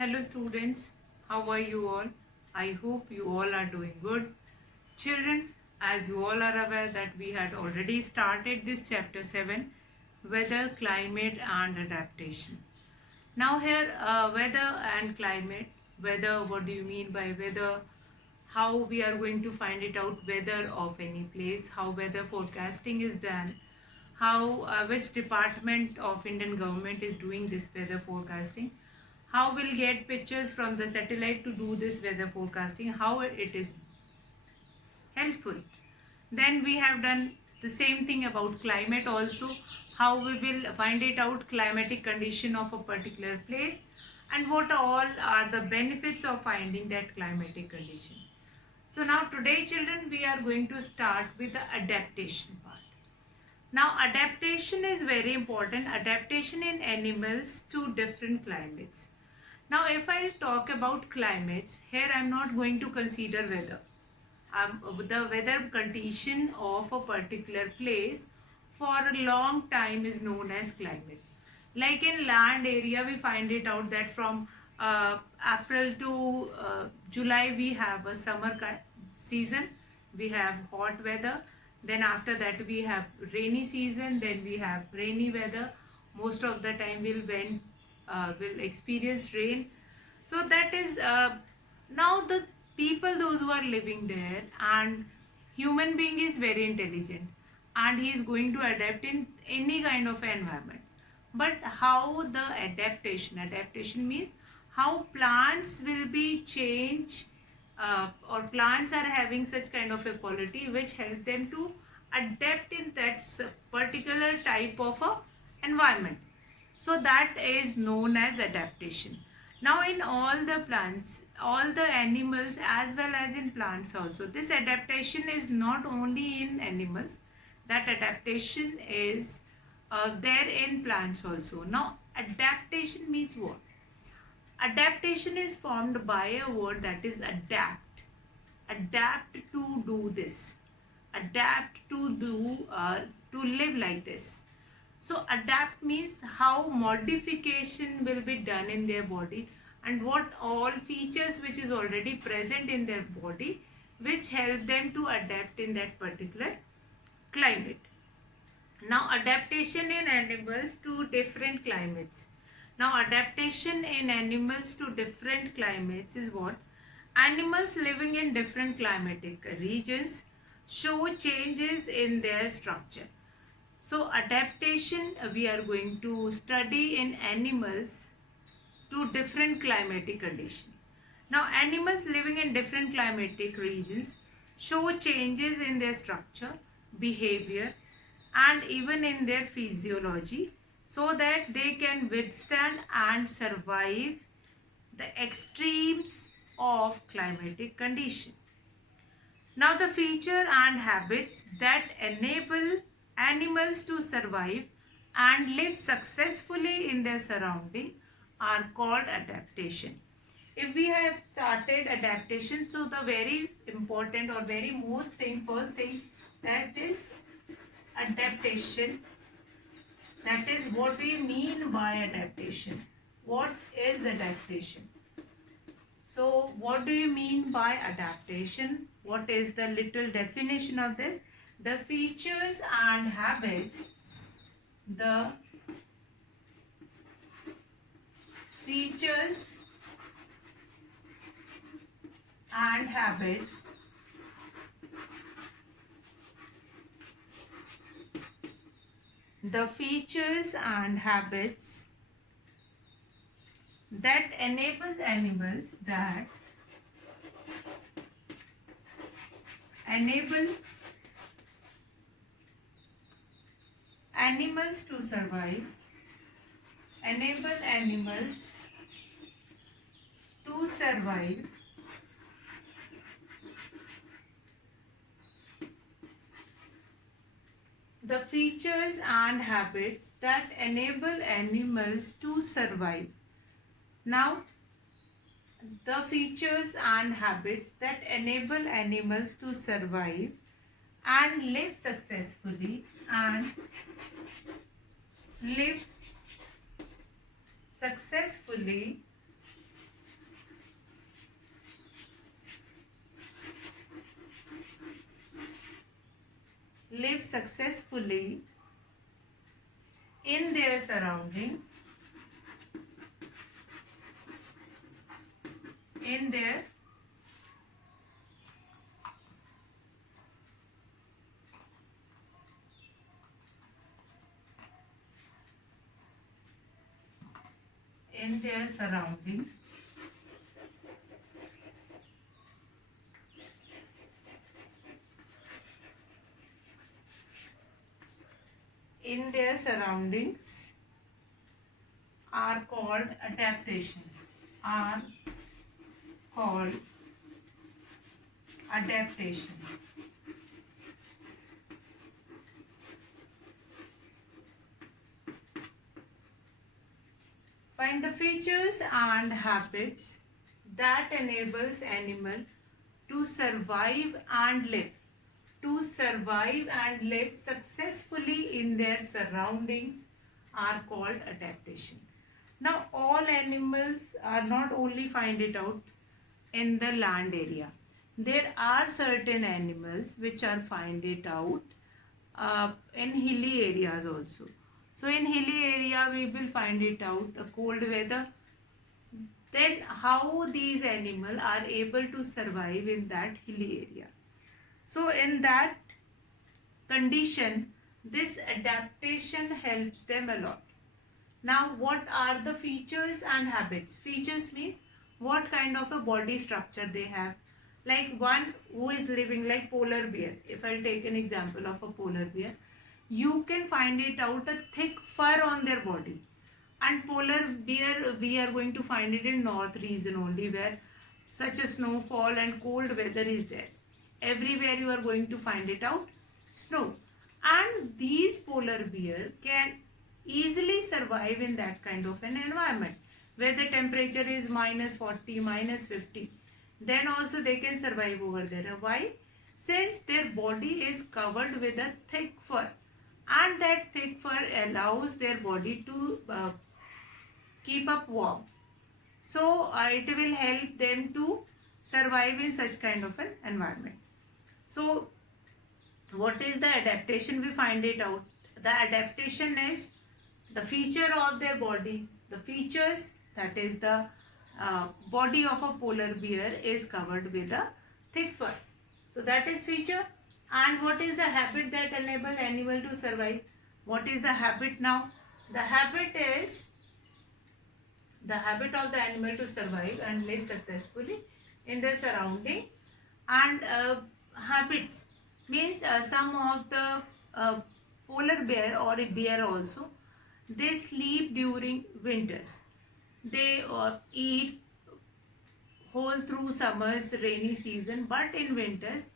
Hello students, how are you all? I hope you all are doing good. Children, as you all are aware that we had already started this chapter 7, weather, climate and adaptation. Now here weather and climate, weather, what do you mean by weather? How we are going to find it out weather of any place, how weather forecasting is done, how which department of Indian government is doing this weather forecasting, how we'll get pictures from the satellite to do this weather forecasting, how it is helpful. Then we have done the same thing about climate also, how we will find it out climatic condition of a particular place and what all are the benefits of finding that climatic condition. So now today children we are going to start with the adaptation part. Now adaptation is very important, adaptation in animals to different climates. Now if I talk about climates, here I am not going to consider weather. The weather condition of a particular place for a long time is known as climate. Like in land area, we find it out that from April to July we have a summer season, we have hot weather. Then after that we have rainy season, then we have rainy weather. Most of the time will experience rain. So that is now the people those who are living there, and human being is very intelligent and he is going to adapt in any kind of environment. But how the adaptation means how plants will be changed, or plants are having such kind of a quality which help them to adapt in that particular type of a environment. So that is known as adaptation. Now in all the plants, all the animals as well as in plants also, this adaptation is not only in animals, that adaptation is there in plants also. Now adaptation means what? Adaptation is formed by a word that is adapt. Adapt to do this. Adapt to do, to live like this. So adapt means how modification will be done in their body and what all features which is already present in their body which help them to adapt in that particular climate. Now adaptation in animals to different climates. Now adaptation in animals to different climates is what? Animals living in different climatic regions show changes in their structure. So adaptation we are going to study in animals to different climatic conditions. Now animals living in different climatic regions show changes in their structure, behavior and even in their physiology so that they can withstand and survive the extremes of climatic condition. Now the feature and habits that enable animals to survive and live successfully in their surrounding are called adaptation. If we have started adaptation, so the very important or very most thing, first thing, that is adaptation. That is what we mean by adaptation. What is adaptation? So what do you mean by adaptation? What is the little definition of this? The features and habits, the features and habits the features and habits that enable animals to survive, enable animals to survive the features and habits that enable animals to survive. Now the features and habits that enable animals to survive and live successfully live successfully in their surrounding, in their surrounding, in their surroundings are called adaptation, are called adaptation. Find the features and habits that enables animal to survive and live, to survive and live successfully in their surroundings are called adaptation. Now all animals are not only find it out in the land area. There are certain animals which are find it out in hilly areas also. So in hilly area we will find it out a cold weather. Then how these animals are able to survive in that hilly area. So in that condition, this adaptation helps them a lot. Now what are the features and habits? Features means what kind of a body structure they have. Like one who is living like polar bear. If I'll take an example of a polar bear, you can find it out a thick fur on their body. And polar bear we are going to find it in north region only, where such a snowfall and cold weather is there. Everywhere you are going to find it out snow. And these polar bear can easily survive in that kind of an environment where the temperature is -40, -50. Then also they can survive over there. Why? Since their body is covered with a thick fur, and that thick fur allows their body to keep up warm. So it will help them to survive in such kind of an environment. So what is the adaptation? We find it out. The adaptation is the feature of their body. The features, that is the body of a polar bear is covered with a thick fur. So that is feature. And what is the habit that enable animal to survive? What is the habit now? The habit is the habit of the animal to survive and live successfully in their surrounding. And habits means some of the polar bear or a bear also, they sleep during winters. They eat whole through summers, rainy season, but in winters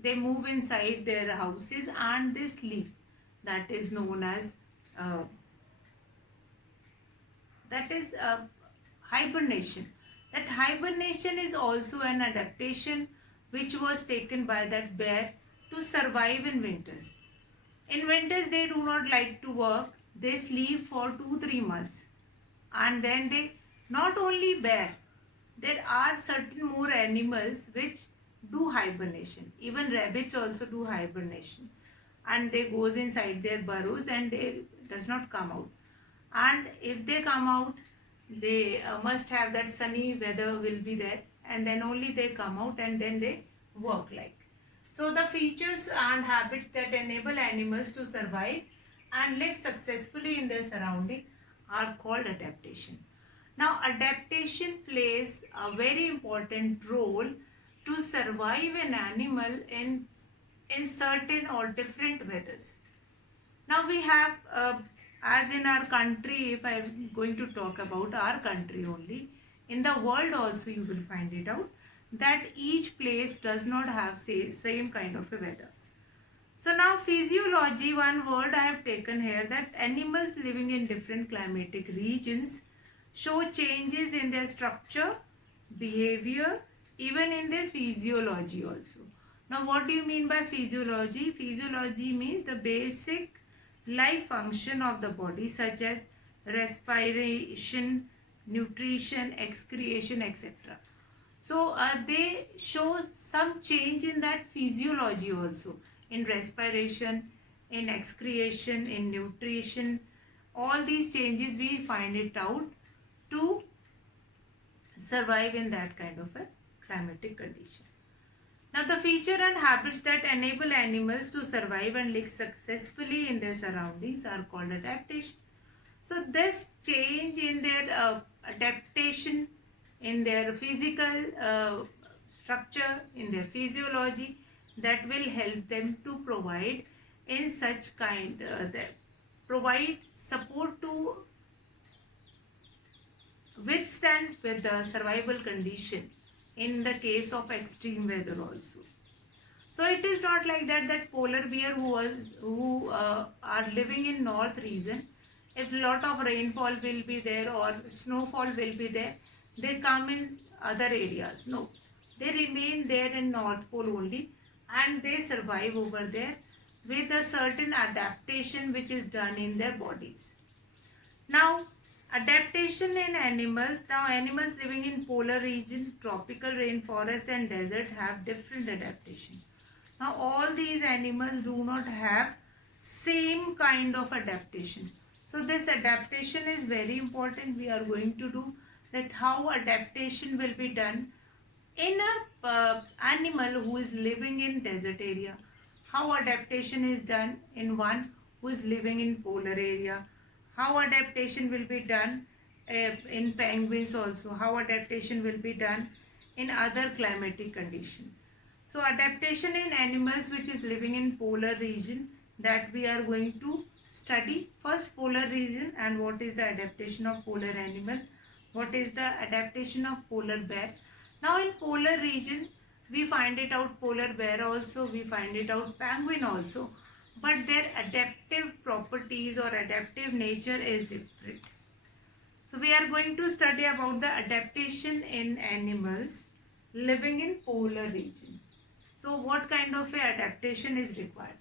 they move inside their houses and they sleep. That is known as uh, hibernation. That hibernation is also an adaptation which was taken by that bear to survive in winters. In winters they do not like to work, they sleep for 2-3 months, and then they, not only bear, there are certain more animals which do hibernation. Even rabbits also do hibernation, and they goes inside their burrows and they does not come out. And if they come out, they must have that sunny weather will be there, and then only they come out and then they work like. So the features and habits that enable animals to survive and live successfully in their surrounding are called adaptation. Now adaptation plays a very important role to survive an animal in certain or different weathers. Now we have, as in our country, if I am going to talk about our country only, in the world also you will find it out that each place does not have say same kind of a weather. So now physiology, one word I have taken here, that animals living in different climatic regions show changes in their structure, behavior, even in their physiology also. Now what do you mean by physiology? Physiology means the basic life function of the body, such as respiration, nutrition, excretion, etc. So they show some change in that physiology also. in respiration, in excretion, in nutrition. All these changes we find it out to survive in that kind of a climatic condition. Now, the feature and habits that enable animals to survive and live successfully in their surroundings are called adaptation. So, this change in their adaptation, in their physical structure, in their physiology, that will help them to provide in such kind, provide support to withstand with the survival condition in the case of extreme weather also. So it is not like that polar bear who are living in north region, if lot of rainfall will be there or snowfall will be there, they come in other areas. No, they remain there in north pole only, and they survive over there with a certain adaptation which is done in their bodies. Now, adaptation in animals. Now, animals living in polar region, tropical rainforest and desert have different adaptation. Now, all these animals do not have same kind of adaptation. So, this adaptation is very important. We are going to do that how adaptation will be done in a animal who is living in desert area. How adaptation is done in one who is living in polar area. How adaptation will be done in penguins also. How adaptation will be done in other climatic condition. So adaptation in animals which is living in polar region, that we are going to study. First, polar region and what is the adaptation of polar animal. What is the adaptation of polar bear. Now in polar region we find it out polar bear also, we find it out penguin also, but their adaptive properties or adaptive nature is different. So we are going to study about the adaptation in animals living in polar region. So what kind of a adaptation is required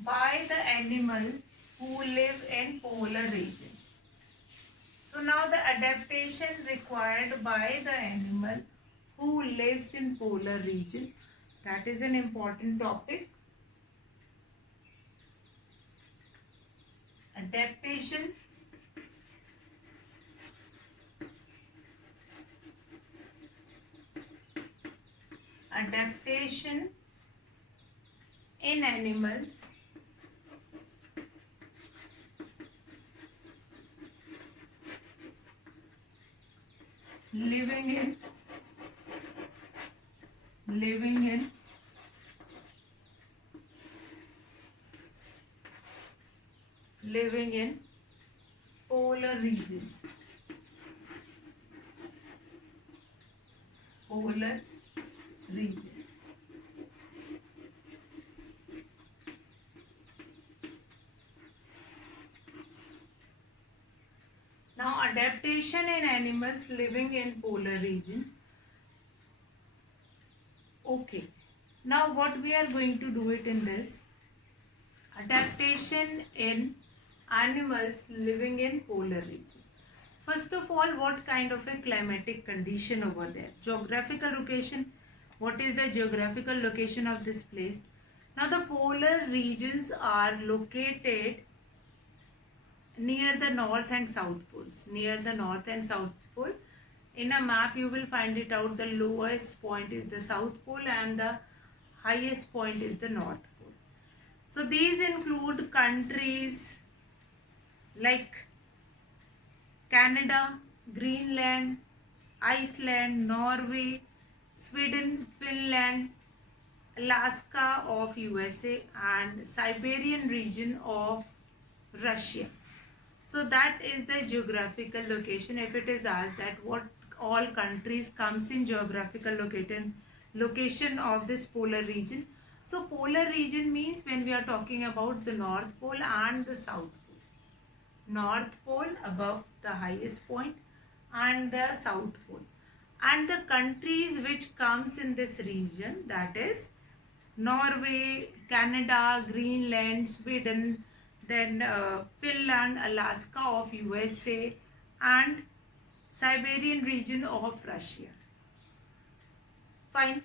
by the animals who live in polar region? So now the adaptation required by the animal who lives in polar region, that is an important topic. Adaptation in animals living in polar regions. Polar regions. Now adaptation in animals living in polar region. Okay. Now what we are going to do it in this. Adaptation in animals living in polar region. First of all, what kind of a climatic condition over there? Geographical location. What is the geographical location of this place? Now the polar regions are located near the north and south poles. Near the north and south pole. In a map you will find it out, the lowest point is the south pole and the highest point is the north pole. So these include countries like Canada, Greenland, Iceland, Norway, Sweden, Finland, Alaska of USA and Siberian region of Russia. So that is the geographical location. If it is asked that what all countries comes in geographical location of this polar region. So polar region means when we are talking about the North Pole and the South Pole. North Pole above the highest point and the South Pole. And the countries which comes in this region, that is Norway, Canada, Greenland, Sweden, then Finland, Alaska of USA and Siberian region of Russia. Fine.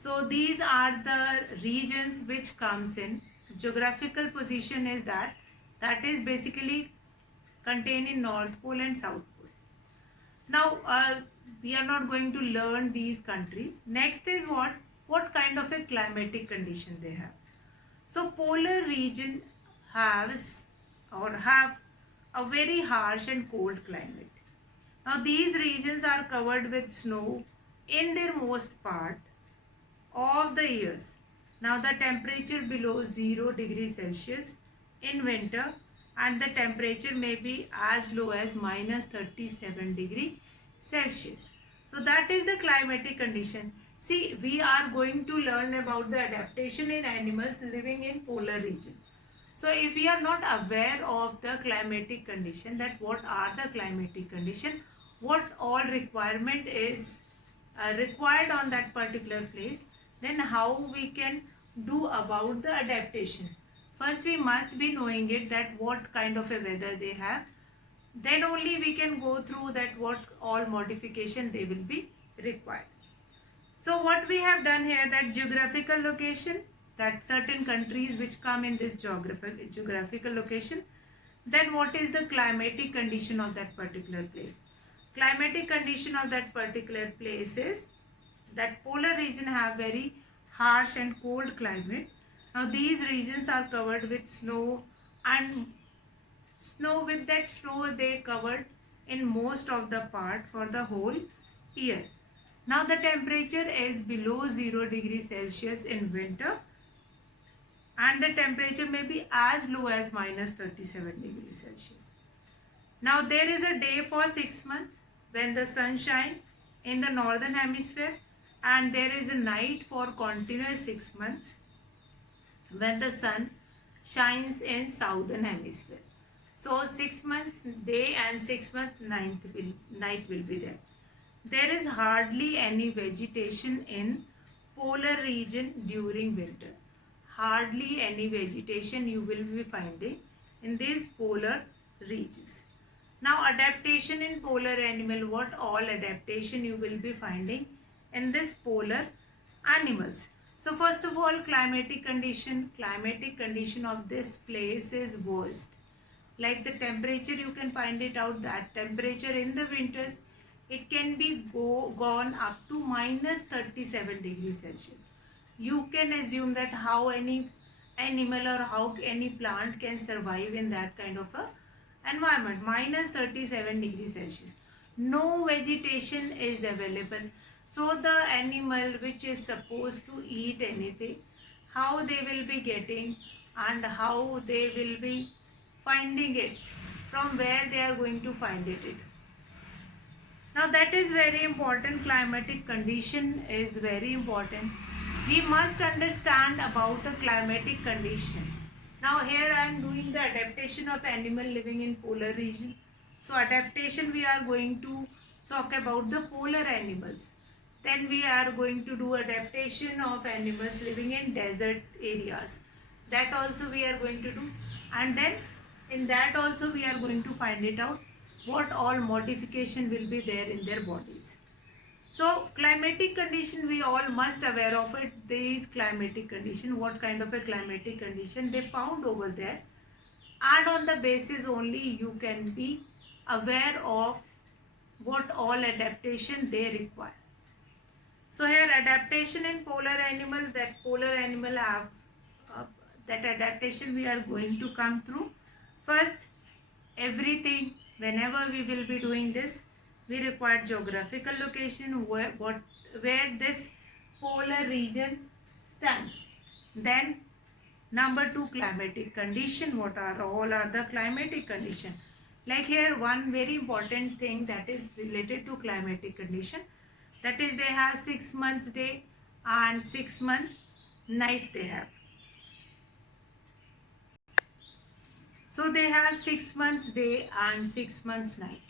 So these are the regions which comes in. Geographical position is that is basically contained in North Pole and South Pole. Now we are not going to learn these countries. Next is what kind of a climatic condition they have. So polar region have a very harsh and cold climate. Now these regions are covered with snow in their most part of the years. Now the temperature below 0 degrees Celsius in winter, and the temperature may be as low as minus 37 degree Celsius. So that is the climatic condition. See, we are going to learn about the adaptation in animals living in polar region. So if we are not aware of the climatic condition, that what are the climatic condition, what all requirement is required on that particular place, then how we can do about the adaptation. First we must be knowing it, that what kind of a weather they have, then only we can go through that what all modification they will be required. So what we have done here, that geographical location, that certain countries which come in this geographical location, then what is the climatic condition of that particular place. Climatic condition of that particular place is that polar region have very harsh and cold climate. Now these regions are covered with snow, and with that snow they covered in most of the part for the whole year. Now the temperature is below 0 degrees Celsius in winter, and the temperature may be as low as minus 37 degrees Celsius. Now there is a day for 6 months when the sun shines in the northern hemisphere, and there is a night for continuous 6 months when the sun shines in southern hemisphere. So 6 months day and 6 months night will be there. There is hardly any vegetation in polar region during winter. Hardly any vegetation you will be finding in these polar regions. Now adaptation in polar animal, what all adaptation you will be finding in this polar animals. So first of all, climatic condition of this place is worst. Like the temperature, you can find it out that temperature in the winters, it can be gone up to minus 37 degrees Celsius. You can assume that how any animal or how any plant can survive in that kind of a environment. Minus 37 degrees Celsius. No vegetation is available. So the animal which is supposed to eat anything, how they will be getting and how they will be finding it, from where they are going to find it. Now that is very important. Climatic condition is very important. We must understand about the climatic condition. Now here I am doing the adaptation of animal living in polar region. So adaptation, we are going to talk about the polar animals. Then we are going to do adaptation of animals living in desert areas. That also we are going to do. And then in that also we are going to find it out what all modification will be there in their bodies. So climatic condition, we all must aware of it. These climatic condition, what kind of a climatic condition they found over there, and on the basis only you can be aware of what all adaptation they require. So here adaptation in polar animal, that polar animal have that adaptation we are going to come through. First, everything, whenever we will be doing this, we require geographical location where this polar region stands. Then number 2, climatic condition. What are all are the climatic condition? Like here one very important thing that is related to climatic condition, that is they have 6 months day and 6 months night they have. So they have 6 months day and 6 months night.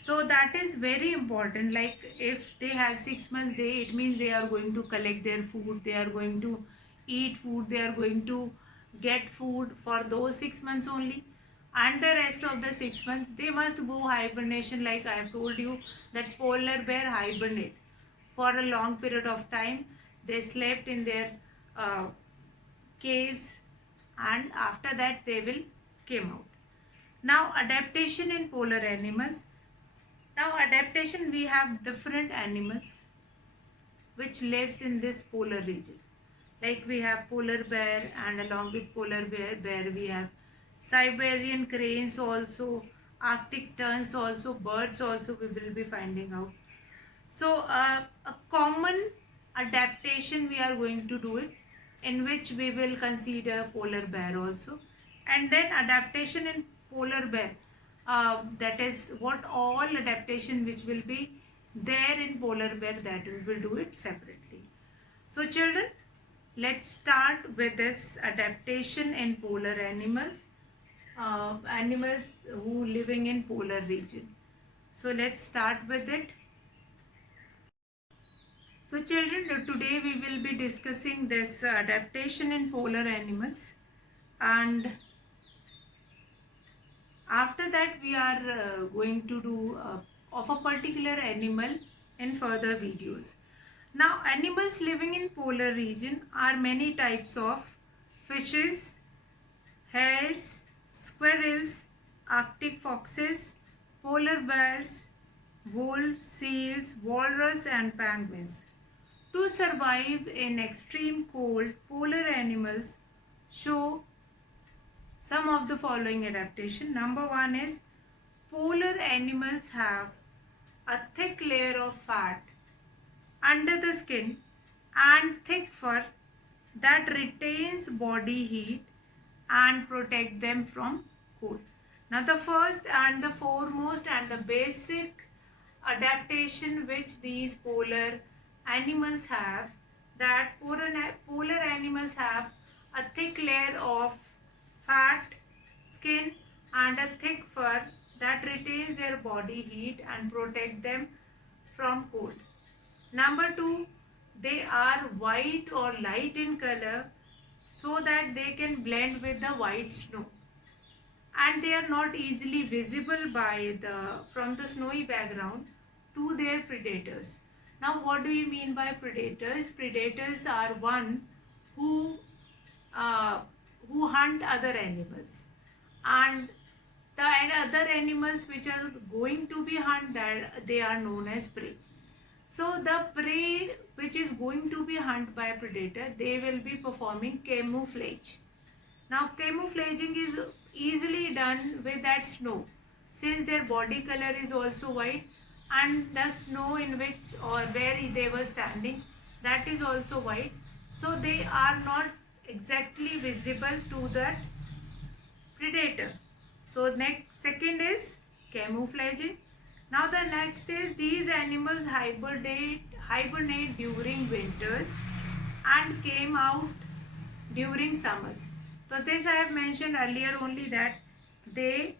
So that is very important. Like if they have 6 months day, it means they are going to collect their food, they are going to eat food, they are going to get food for those 6 months only. And the rest of the 6 months they must go hibernation. Like I have told you that polar bear hibernate for a long period of time. They slept in their uh, caves, and after that they will came out. Now adaptation in polar animals. Now adaptation, we have different animals which lives in this polar region. Like we have polar bear, and along with bear we have Siberian cranes also, Arctic terns also, birds also we will be finding out. So a common adaptation we are going to do it, in which we will consider polar bear also, and then adaptation in polar bear. That is what all adaptation which will be there in polar bear, that we will do it separately. So children, let's start with this adaptation in polar animals, animals who living in polar region. So let's start with it. So children, today we will be discussing this adaptation in polar animals, and after that we are going to do of a particular animal in further videos. Now animals living in polar region are many types of fishes, hares, squirrels, Arctic foxes, polar bears, wolves, seals, walrus and penguins. To survive in extreme cold, polar animals show some of the following adaptation. Number one is polar animals have a thick layer of fat under the skin and thick fur that retains body heat and protect them from cold. Now the first and the foremost and the basic adaptation which these polar animals have, that polar animals have a thick layer of fat skin and a thick fur that retains their body heat and protect them from cold. Number two, they are white or light in color so that they can blend with the white snow, and they are not easily visible by the from the snowy background to their predators. Now what do you mean by predators? Predators are one who uh, who hunt other animals, and the other animals which are going to be hunted, that they are known as prey. So the prey which is going to be hunted by a predator, they will be performing camouflage. Now camouflaging is easily done with that snow, since their body color is also white, and the snow in which or where they were standing, that is also white. So they are not exactly visible to that predator. So next second is camouflaging. Now the next is these animals hibernate during winters and came out during summers. So this I have mentioned earlier only, that they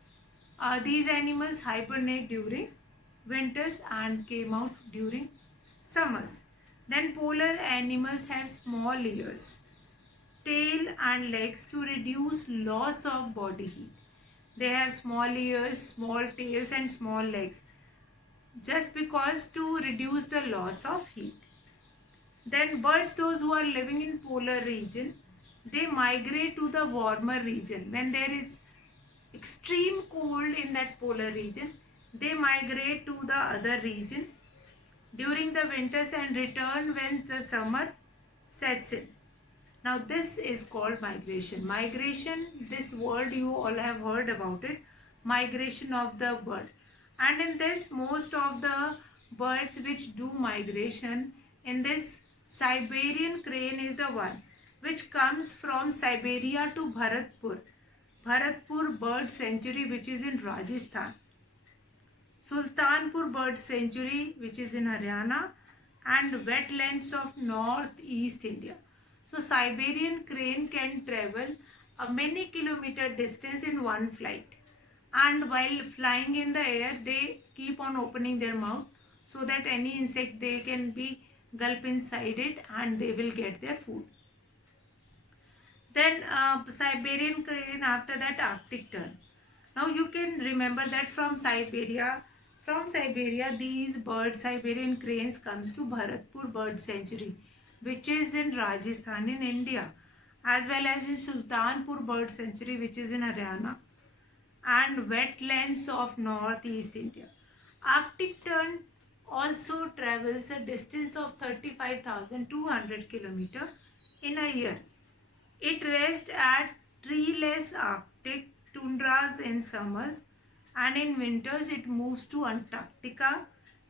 these animals hibernate during winters and came out during summers. Then polar animals have small ears, tail and legs to reduce loss of body heat. They have small ears, small tails and small legs, just because to reduce the loss of heat. Then birds, those who are living in polar region, they migrate to the warmer region. When there is extreme cold in that polar region, they migrate to the other region during the winters and return when the summer sets in. Now this is called migration. Migration, this word you all have heard about it, migration of the bird. And in this, most of the birds which do migration, in this Siberian crane is the one which comes from Siberia to Bharatpur. Bharatpur Bird Sanctuary, which is in Rajasthan. Sultanpur Bird Sanctuary, which is in Haryana, and wetlands of northeast India. So Siberian crane can travel a many kilometer distance in one flight, and while flying in the air they keep on opening their mouth so that any insect they can be gulp inside it and they will get their food. Then Siberian crane, after that Arctic tern. Now you can remember that from Siberia these birds, Siberian cranes, comes to Bharatpur Bird Sanctuary. which is in Rajasthan in India, as well as in Sultanpur Bird Sanctuary, which is in Haryana, and wetlands of northeast India. Arctic tern also travels a distance of 35,200 km in a year. It rests at treeless Arctic tundras in summers, and in winters it moves to Antarctica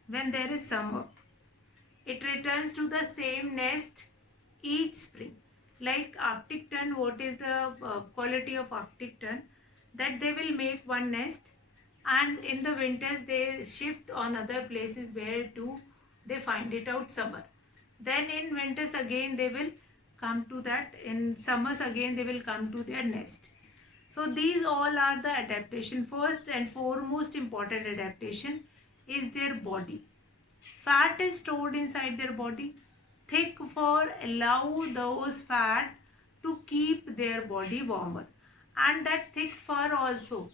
when there is summer. It returns to the same nest each spring. Like Arctic tern, what is the quality of Arctic tern? That they will make one nest, and in the winters they shift on other places where to they find it out summer. Then in winters again they will come to that, in summers again they will come to their nest. So these all are the adaptation. First and foremost important adaptation is their body. Fat is stored inside their body. Thick fur allow those fat to keep their body warmer, and that thick fur also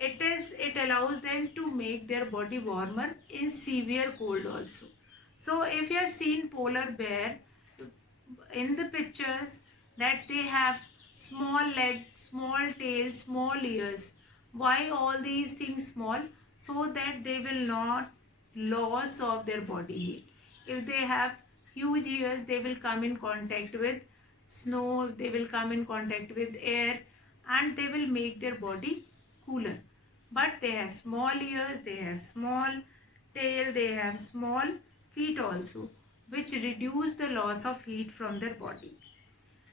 it allows them to make their body warmer in severe cold also. So if you have seen polar bear in the pictures, that they have small legs, small tail, small ears. Why all these things small? So that they will not loss of their body heat. If they have huge ears, they will come in contact with snow, they will come in contact with air, and they will make their body cooler. But they have small ears, they have small tail, they have small feet also, which reduce the loss of heat from their body.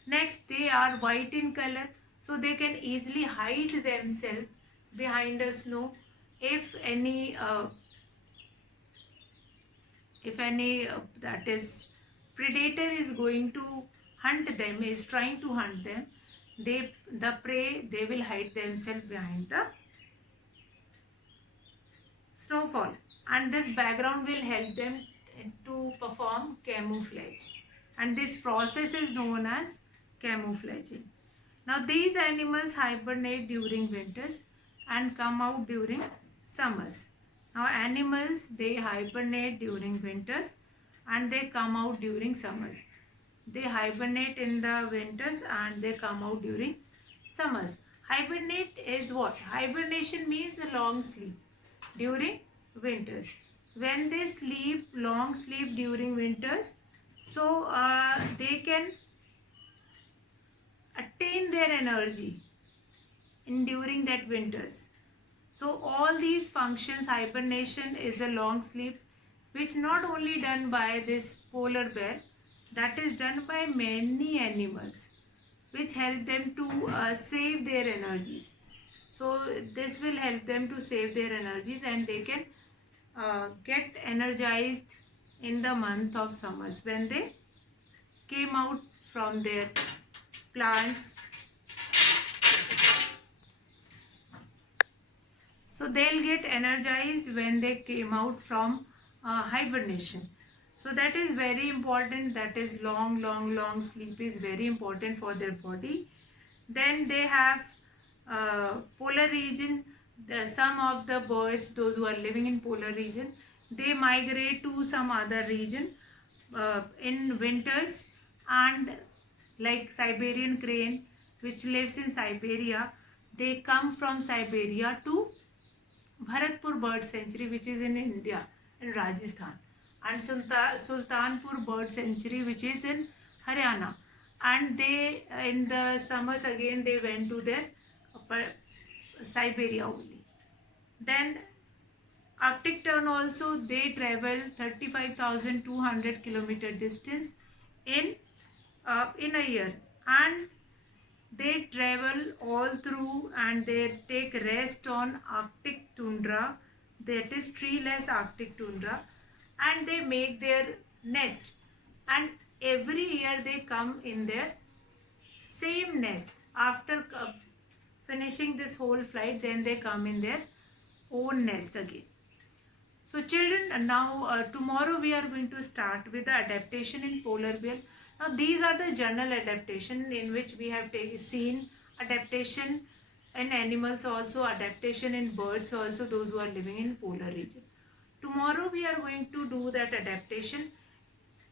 Next, they are white in color, so they can easily hide themselves behind a snow. If any that is predator is going to hunt them, is trying to hunt them, the prey, they will hide themselves behind the snowfall, and this background will help them to perform camouflage, and this process is known as camouflaging. Now these animals hibernate during winters and come out during summers. Now animals, they hibernate during winters and they come out during summers. They hibernate in the winters and they come out during summers. Hibernate is what? Hibernation means a long sleep during winters. When they sleep, long sleep during winters, so they can attain their energy in during that winters. So all these functions, hibernation is a long sleep, which not only done by this polar bear, that is done by many animals, which help them to save their energies. So this will help them to save their energies, and they can get energized in the month of summers when they came out from their plants. So they'll get energized when they came out from hibernation. So that is very important. That is long sleep is very important for their body. Then they have polar region. Some of the birds, those who are living in polar region, they migrate to some other region in winters, and like Siberian crane, which lives in Siberia, they come from Siberia to Bharatpur Bird Sanctuary, which is in India, in Rajasthan, and Sultanpur Bird Sanctuary, which is in Haryana. And they, in the summers again, they went to their Siberia only. Then Arctic tern also, they travel 35,200 kilometer distance in a year, and they travel all through and they take rest on Arctic tundra, that is treeless Arctic tundra, and they make their nest, and every year they come in their same nest. After finishing this whole flight, then they come in their own nest again. So children, now tomorrow we are going to start with the adaptation in polar bear. Now these are the general adaptation in which we have seen adaptation in animals also, adaptation in birds also, those who are living in polar region. Tomorrow we are going to do that adaptation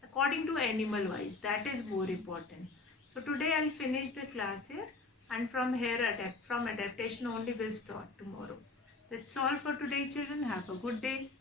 according to animal wise. That is more important. So today I'll finish the class here, and from here from adaptation only we'll start tomorrow. That's all for today, children. Have a good day.